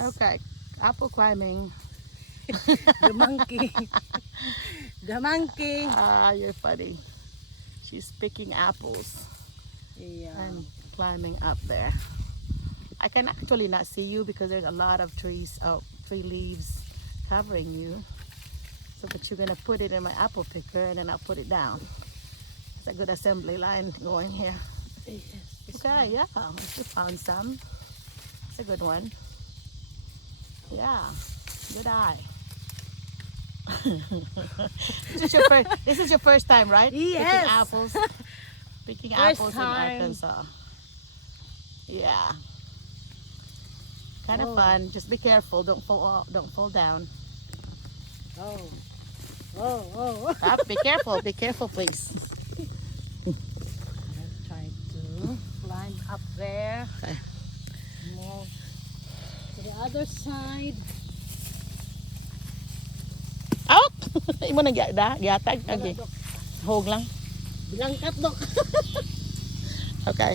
Okay, apple climbing. The monkey. The monkey. Ah, you're funny. She's picking apples Yeah. and climbing up there. I can actually not see you because there's a lot of trees, tree leaves covering you. So, but you're gonna put it in my apple picker and then I'll put it down. It's a good assembly line going here. Yes. Okay, yeah, you found some. It's a good one. Yeah, good eye. This is your first time, right? Yes. Picking apples. Picking First apples time. in Arkansas. Yeah. Kind of Whoa. fun. Just be careful. Don't fall down. Oh. Oh, oh. Stop. Be careful. Be careful, please. I'm trying to climb up there. Okay. More to the other side. Out! Imo na gatag. Okay. Hog lang. Bilangkat, Dok. Okay.